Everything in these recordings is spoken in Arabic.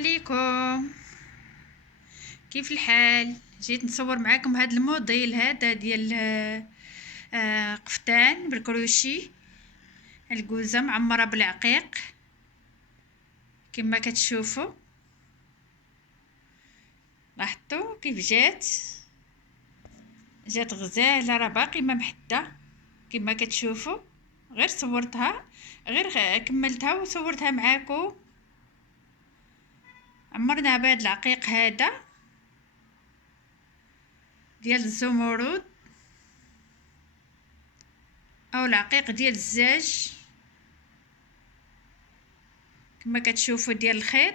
عليكم. كيف الحال؟ جيت نصور معاكم هذا الموديل هذا ديال قفتان بالكروشي، الجوزة معمرة بالعقيق كما كتشوفوا. لاحظتوا كيف جات غزاله، راه باقي ما محده كما كتشوفوا. غير صورتها، غير كملتها وصورتها معاكم. عمرنا بهذا العقيق هذا ديال الزمرد او العقيق ديال الزاج كما كتشوفوا، ديال الخيط.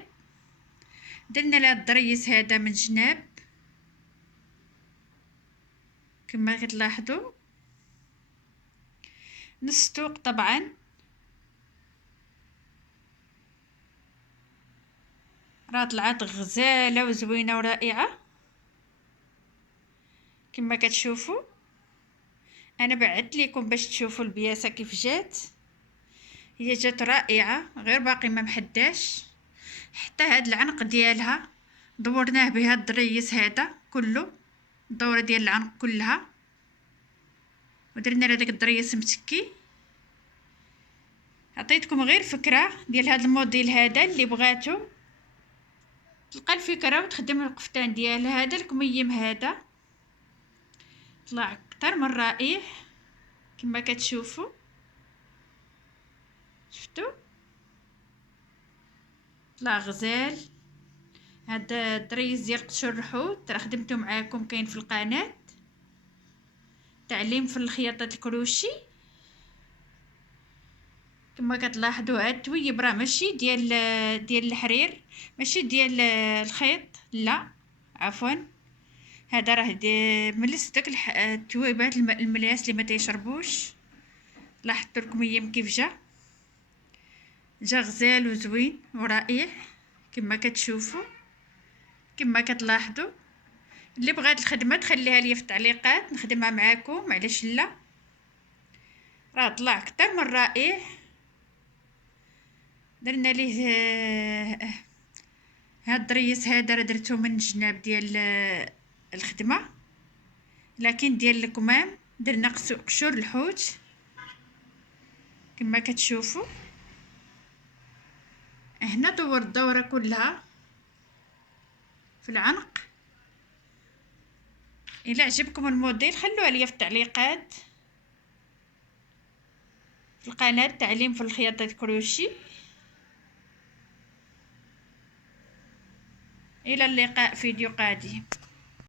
درنا لهاد الضريس هذا من جناب كما كتلاحظوا، نص طوق طبعا. راه طلعت غزاله وزوينه ورائعه كما كتشوفوا. انا بعت لكم باش تشوفوا البياسه كيف جات. هي جات رائعه، غير باقي ما محداش. حتى هاد العنق ديالها دورناه بهذا الضريس هذا كله، الدوره ديال العنق كلها، ودرنا لهداك الضريس متكي. عطيتكم غير فكره ديال هذا الموديل هذا، اللي بغاتو تلقى الفكره وتخدم القفتان ديال هذا الكميم هذا. طلع اكثر من رائع كما كتشوفوا. شفتوا طلع غزال. هذا الدريس ديال قشور الحوت راه خدمته معاكم، كاين في القناه، تعليم في الخياطه الكروشي كما كتلاحظوا. هاد التويب راه ماشي ديال الحرير، ماشي ديال الخيط، لا عفوا. هذا راه ملس داك التويبات الملاس اللي ما تيشربوش. لاحظتوا الكميم كيف جا غزال وزوين ورائع كما كتشوفوا، كما كتلاحظوا. اللي بغات الخدمه تخليها لي في التعليقات نخدمها معاكم، علاش لا. راه طلع اكثر من رائع. درنا ليه هاد الضريس هذا راه درتو من الجناب ديال الخدمه، لكن ديال الكمام درنا قشور الحوت كما كتشوفوا. هنا دور الدوره كلها في العنق. الى عجبكم الموديل خلوها لي في التعليقات في القناه، تعليم في الخياطه الكروشي. الى اللقاء فيديو قادم.